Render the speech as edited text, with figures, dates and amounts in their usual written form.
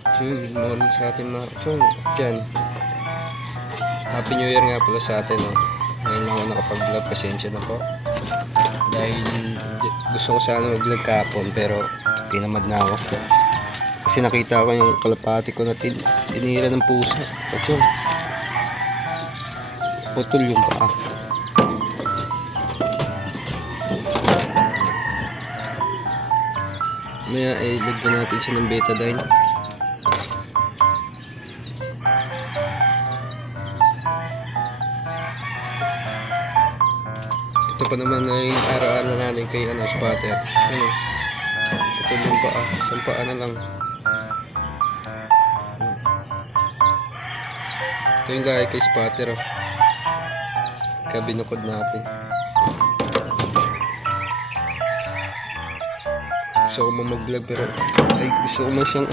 So yun, good morning sa atin mga chong. Diyan. Happy New Year nga pala sa atin. Oh. Ngayon lang ako nakapag-vlog. Pasensya na po. Dahil gusto ko sana mag-vlog kahapon pero pinamad na ako. Kasi nakita ko yung kalapati ko na tinira ng pusa. Chong. Putol yung paa. Maya ay lagyan natin siya ng betadine. Ito pa naman ay araw-araw natin kay spotter. Ano? Putol yung paa. Isang paa na lang. Ito yung gaya kay spotter. Oh. Kabinukod natin. Gusto ko mag-vlog pero ay gusto ko man siyang